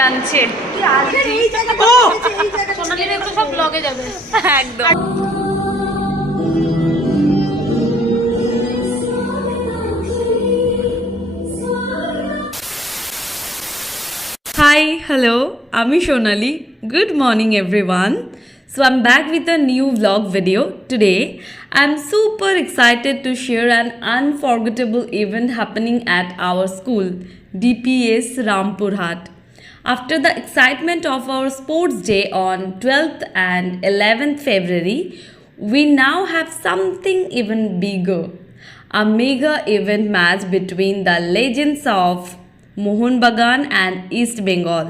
লাঞ্চে সোনালির এগুলো সব ব্লগে যাবে একদম। Hi, hello, আমি সোনালি. Good morning everyone. So I'm back with a new vlog video. Today, I'm super excited to share an unforgettable event happening at our school, DPS Rampurhat. After the excitement of our sports day on 12th and 11th February, we now have something even bigger. A mega event match between the legends of Mohun Bagan and East Bengal.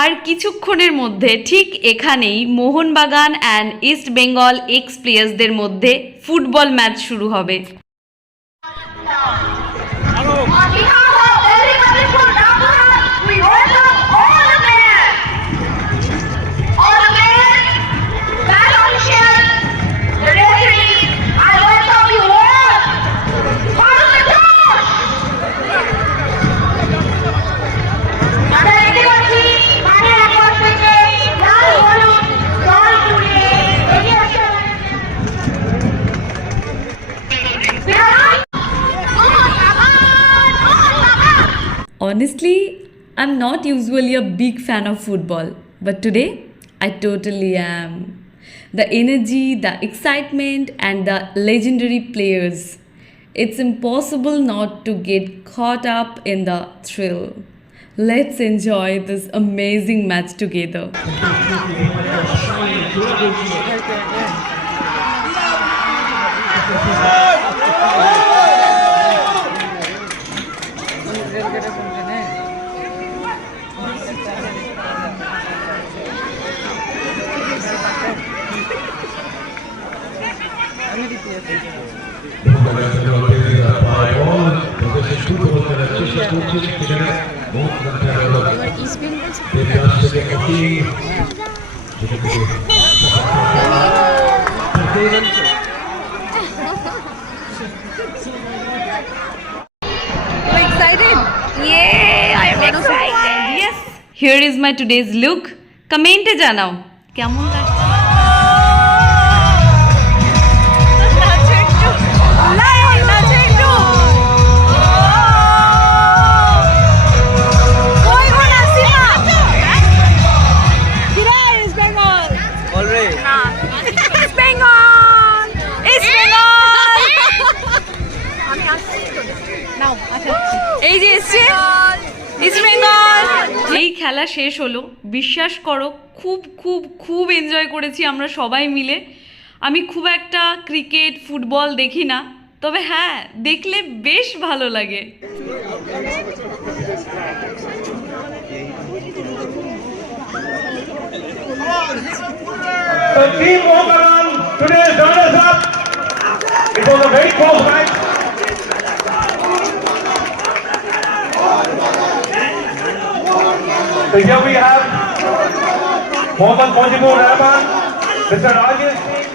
আর কিছুক্ষণের মধ্যে ঠিক এখানেই Mohun Bagan and east Bengal x প্লেয়ার্সদের মধ্যে football match শুরু হবে। Honestly, I'm not usually a big fan of football, but today I totally am. The energy, the excitement, and the legendary players. It's impossible not to get caught up in the thrill. Let's enjoy this amazing match together. Yes, here is my today's look. Comment জানাও কেমন লাগছে। এই যে এসছে east Bengal. এই খেলা শেষ হলো, বিশ্বাস করো খুব খুব খুব এনজয় করেছি আমরা সবাই মিলে। আমি খুব একটা ক্রিকেট ফুটবল দেখি না, তবে হ্যাঁ দেখলে বেশ ভালো লাগে। So here we have Mohammad Mojibur Rahman, Mr. Rajesh Singh.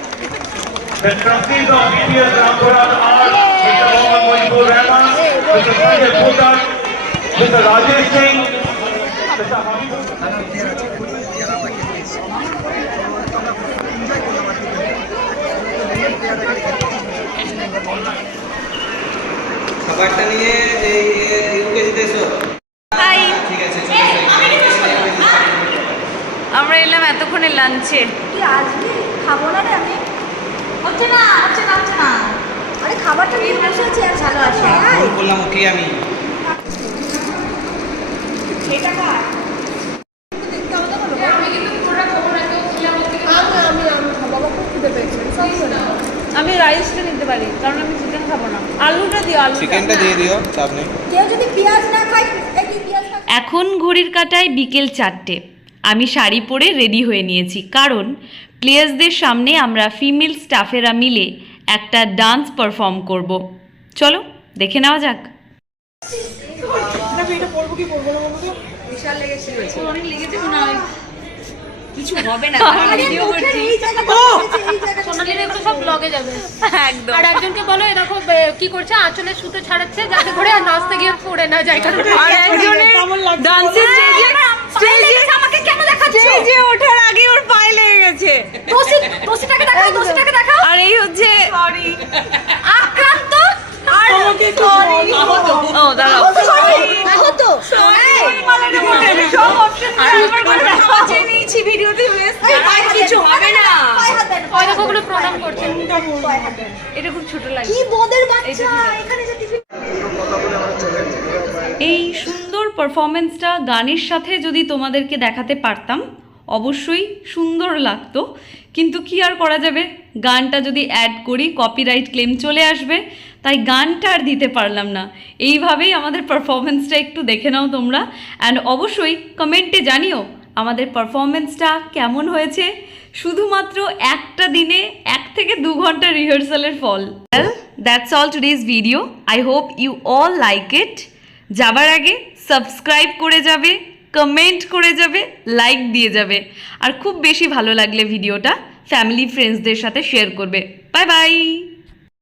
The trustees of DPS Rampurhat are Mr. Mohammad Mojibur Rahman, Mr. Sanjay Bhutat, Mr. Rajesh Singh, Mr. Habibur. খাবারটা নিয়ে এই ইউকেজিতে এসো। হাই, ঠিক আছে, আমরা এলাম এতক্ষণে লাঞ্চে। তুই আসবি? খাবো না রে আমি। হচ্ছে না। আরে খাবারটা নিয়ে বসে আছি আর ভালো আসে। বললাম ওকে আমি। এটা খা। আমি রাইসটা নিতে পারি কারণ আমি চিকেন খাবো না। আলুটা দিও, চিকেনটা দিয়ে দিও, চাপ নেই। কেউ যদি পেঁয়াজ না খায় একটু পেঁয়াজ। এখন ঘড়ির কাঁটায় বিকেল 4টে আমি শাড়ি পরে রেডি হয়ে নিয়েছি, কারণ প্লেয়ার্সদের সামনে আমরা ফিমেল স্টাফেরা মিলে একটা ডান্স পারফর্ম করব। চলো দেখে নেওয়া যাক। বিশাল লেগেছিল অনেক লেগেছে মনে হয়, কিছু হবে না ভিডিও করছি সোনালির এগুলো সব ব্লগে যাবে একদম। আর একজনকে বলো এরকম কি করছে, আঁচলে সুতো ছাড়াচ্ছে যাতে করে আর নাচতে গিয়ে পড়ে না যায়, কারণ আর একজনের ডান্সের স্টেজে আমাকে কেন দেখাচ্ছ স্টেজে ওঠার আগে ওর পায়ে লেগে গেছে। দোষীটাকে দেখাও, দোষীটাকে দেখাও। আর এই হচ্ছে সরি আক্রান্ত আর আমাকে সরি ও দাঁড়াও আহত সব অপশন বাঁচিয়ে নিয়েছি ভিডিওতে কিছু হবে না। ওই দেখো ওগুলো প্রণাম করছে। এটা খুব ছোট লাগে। কি বোদের বাচ্চা এখানে যে টিভি এই সুন্দর পারফরমেন্সটা গানের সাথে যদি তোমাদেরকে দেখাতে পারতাম অবশ্যই সুন্দর লাগতো, কিন্তু কি আর করা যাবে, গানটা যদি অ্যাড করি কপিরাইট ক্লেম চলে আসবে, তাই গানটা আর দিতে পারলাম না। এইভাবেই আমাদের পারফরমেন্সটা একটু দেখে নাও তোমরা, অ্যান্ড অবশ্যই কমেন্টে জানিও আমাদের পারফরমেন্সটা কেমন হয়েছে। শুধুমাত্র একটা দিনে 1 থেকে 2 ঘন্টা রিহার্সালের ফল। Well, that's all today's video. I hope you all like it. যাবার আগে সাবস্ক্রাইব করে যাবে, কমেন্ট করে যাবে, লাইক দিয়ে যাবে, আর খুব বেশি ভালো লাগলে ভিডিওটা ফ্যামিলি ফ্রেন্ডসদের সাথে শেয়ার করবে। Bye bye.